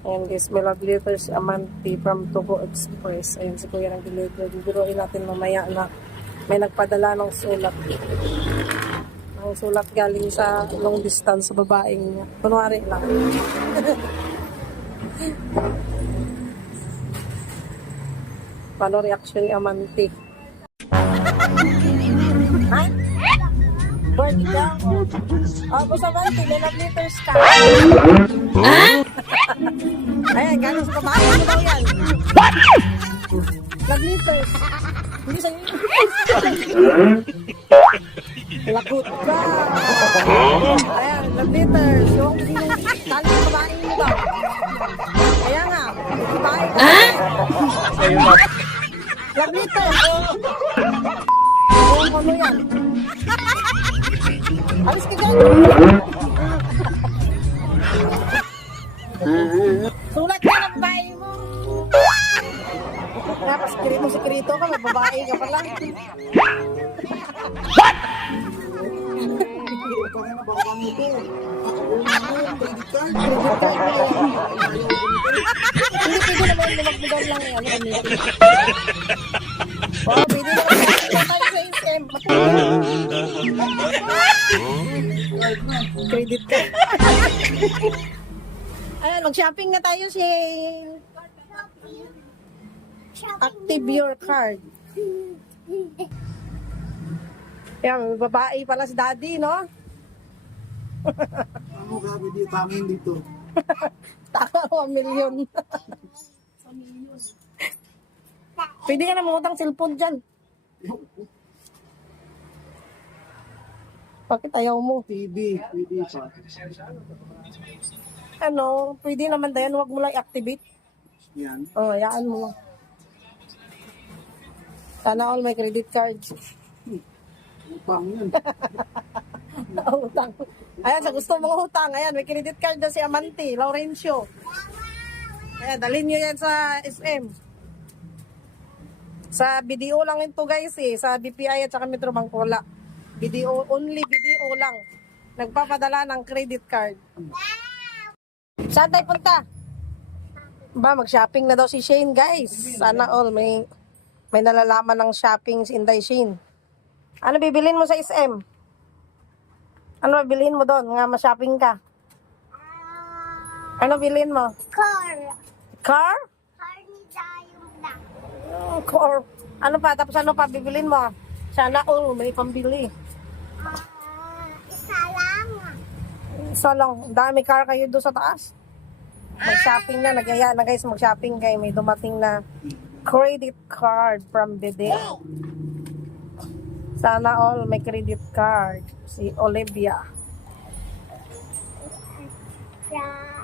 Ayan guys, may love letters Amanti from Tugo Express. Ayun si Kuya ng deliver. Bibiruin natin mamaya na may nagpadala ng sulat. Ang sulat galing sa long distance sa babaeng niya. Kunwari lang. Paano reaction ni Amanti? Ha? Bird ka? Basta Amanti, may love letters ka. Ha? Ayan, galing sa babae. Ano daw yan? What? Love letters. Hindi sa'yo yun. Lakot ka. Ayan, love letters. Yung galing sa babae mo ba? Ayan nga. Babae ka. Love letters. Ano yan? Alis ka dyan. Sulat ka ng babae mo. Tapos sikreto ka, magbabae ka pala. What? Hindi pwede naman lumagbugan lang yan. Oh, pwede naman tayo sa SM. Credit ka. Ayan, mag-shopping na tayo si Active your card. Yan, babae pala si daddy, no? Ano grabe di tangin dito? Taka 1 million. Pwede ka na mangutang cellphone dyan. Bakit ayaw mo? TV, pwede pa. Ano, pwede naman dayan, huwag mo lang i-activate. Yan. Oh, hayaan mo lang. Sana all may credit card. Upang yun. Utang. Ayan, sa gusto mong utang, ayan, may credit card na si Amanti, Laurencio. Ayan, dalhin nyo yan sa SM. Sa BDO lang ito guys sa BPI at saka Metro Bangkola. BDO, only BDO lang. Nagpapadala ng credit card. Saan tayo punta? Ba, mag-shopping na daw si Shane guys. Sana all may nalalaman ng shopping si Inday Shane. Ano bibilin mo sa SM? Ano bibilin mo doon? Nga ma-shopping ka. Ano bilhin mo? Car. Car? Car ni Dayong lang. Car. Ano pa? Tapos ano pa bibilin mo? Sana all may pambili. Isa lang. Isa lang. Dami car kayo doon sa taas. Mag-shopping na. Nagyaya na guys mag-shopping kayo. May dumating na credit card from BD. Sana all may credit card. Si Olivia. Yeah.